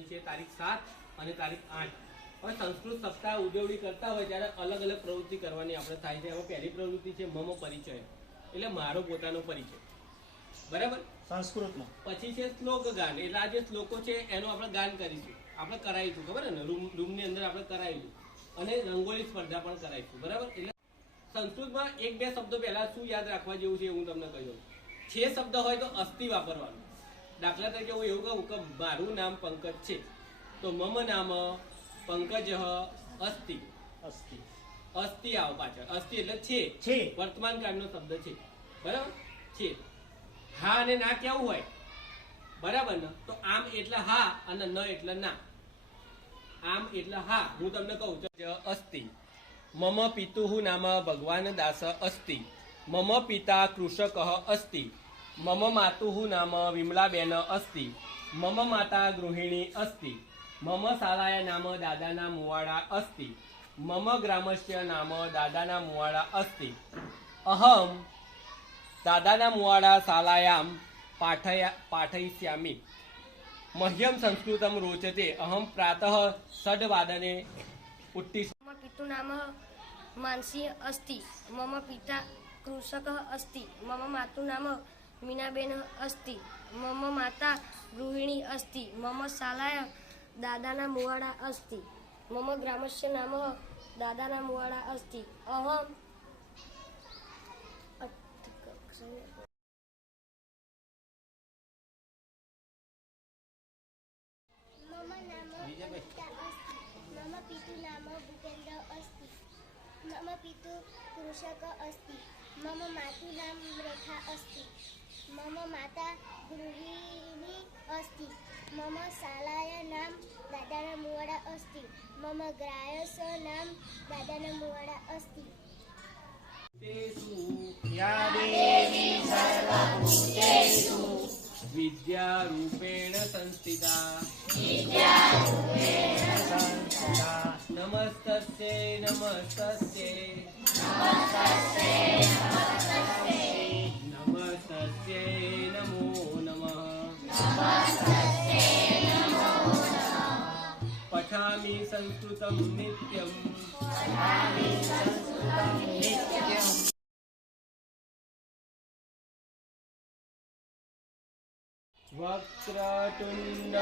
કરવાની છે તારીખ સાત અને તારીખ આઠ. હવે સંસ્કૃત સપ્તાહ ઉજવણી કરતા હોય ત્યારે અલગ અલગ પ્રવૃત્તિ કરવાની આપણે થાય છે. એમાં પહેલી પ્રવૃત્તિ છે મમો પરિચય. એટલે મારો પોતાનો પરિચય. બરાબર? સંસ્કૃતમાં પછી છે શ્લોક ગાન. એટલે આ જે શ્લોકો છે એનું આપણે ગાન કરીશું. આપણે કરાવીશું ખબર ને? રૂમ રૂમની અંદર આપણે કરાવીશું. અને રંગોળી સ્પર્ધા પણ કરાવીશું. બરાબર? એટલે સંસ્કૃતમાં એક બે શબ્દો પહેલા શું યાદ રાખવા જેવું છે હું તમને કહી દઉં. છે શબ્દ હોય તો અસ્થિ વાપરવાનું. દાખલા તરીકે હું એવું કહું કે મારું નામ પંકજ છે. તો મમ નામ પંકજ અસ્થિ અસ્તિ. અસ્થિ આવો પાછળ. અસ્થિ એટલે છે. છે. વર્તમાન કાળનો શબ્દ છે. બરાબર? છે. હા અને ના કેવું હોય? બરાબર ને? તો આમ એટલે હા અને ન એટલે ના. આમ એટલે હા. હું તમને કહું અસ્તિ. મમ પિતુ નામ ભગવાન દાસ અસ્તિ. મમ પિતા કૃષક અસ્તિ. મમ માતુઃ નામ વિમલાબેન અસ્તિ મમ માતા ગૃહિણી અસ્તિ મમ શાલાયા નામ દાદાના મુવાડા અસ્તિ મમ ગ્રામસ્ય નામ દાદાના મુવાડા અસ્તિ અહમ દાદાના મુવાડા શાલાયામ પાઠયા પાઠયિષ્યામી મહ્યમ સંસ્કૃતમ રોચતે અહમ પ્રાતઃ ષડવાદને ઉત્તિશ મમ પિતુ નામ માનસી અસ્તિ મમ પિતા કૃષક અસ્તિ મમ માતુ નામ મીનાબેન અસ્તિ, મમ માતા ગૃહિણી અસ્તિ, મમ શાલાય દાદાના મુવાડા અસ્તિ, મમ ગ્રામસ્ય નામ દાદાના મુવાડા અસ્તિ. અહમ મમ નામ મમ પિતુ નામ ભૂપેન્દ્ર અસ્તિ. पितुः कृषक अस्ति। मम मातुलां नाम रेखा अस्ति। मम माता गृहिणी अस्ति। मम शालाया नाम दादानमुवाडा अस्ति। मम ग्रायस्य नाम दादानमुवाडा अस्ति। या देवी विद्यारूपेण संस्थिता। संस्कृता नमस्तस्यै नमस्तस्यै नमस्तस्यै नमो नमः पठामि संस्कृतं नित्यम् नित्यम् वक्रतुण्ड